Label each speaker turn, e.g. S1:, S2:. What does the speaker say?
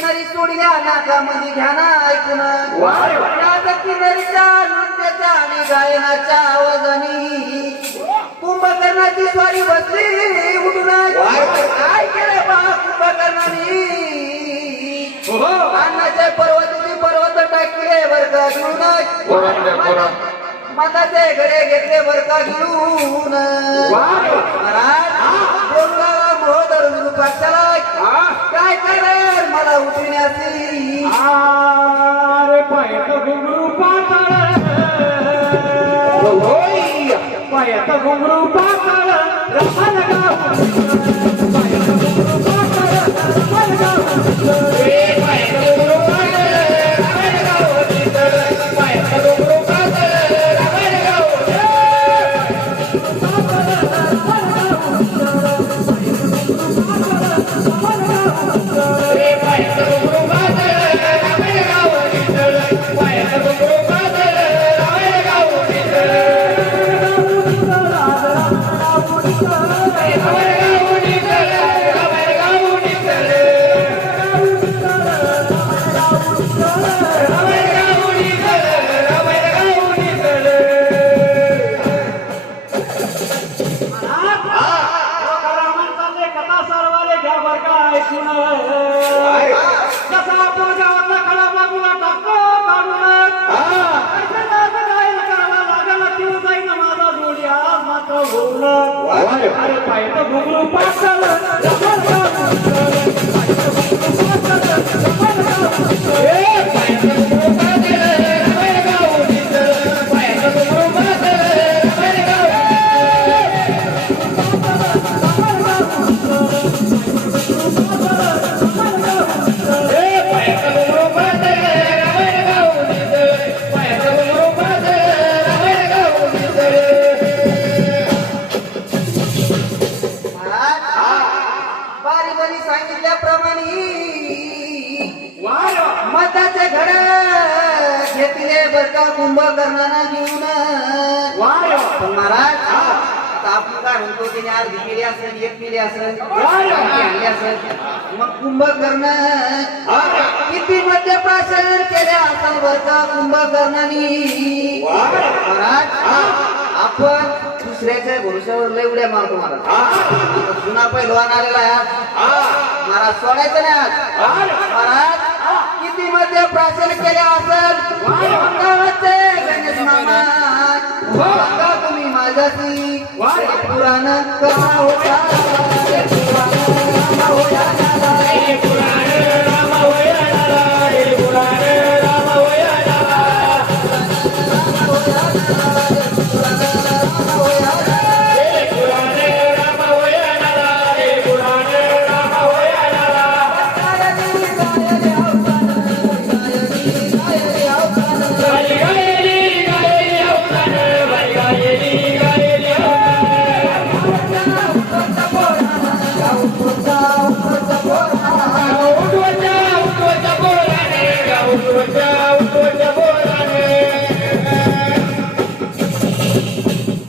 S1: किनारी सोडल्या नाकामध्ये घ्या ना ऐकून. राजा किनारीच्या नृत्याच्या आणि गायनाच्या आवाजाने कुंभकर्णाची स्वारी बसली उठून काय केलं बा कुंभकर्णाने
S2: हो.
S1: अन्नाचे पर्वताची पर्वत टाकले बर का
S2: पोरा.
S1: मताचे घडे घेतले बर का
S2: वा.
S1: महाराज बोलला मोहदर पक्षाला
S2: हा?
S1: काय करेल उठविण्याची
S2: अरे पायात घुंगरू पाताळ.
S1: होय.
S2: पायात घुंगरू पाताळ. रमण गाव. घ्या बर का ऐकून कसा आपण गावातला खडा बाजूला टाकतो काढून माझा जोडी आज मात्र अरे पाहिजे
S1: मताचे घड घेतले बर का कुंभकर्णानं घेऊन.
S2: वाह
S1: पण महाराज आता आपण काय म्हणतो त्याने अर्धी पिढी असेल एक असेल आणली असेल मग कुंभकर्ण किती मध्य प्राशन केले असेल बर का कुंभकर्णानी? महाराज आपण दुसऱ्याच्या भरोश्यावर लय उड्या मारतो महाराज. जुना पैलवान आलेला आहे. महाराज सोडायचं नाही आज. महाराज किती मध्ये प्राशन केले असेल. गावाचे गणेश मामा. तुम्ही माझ्याशी. पुराण कसा होता?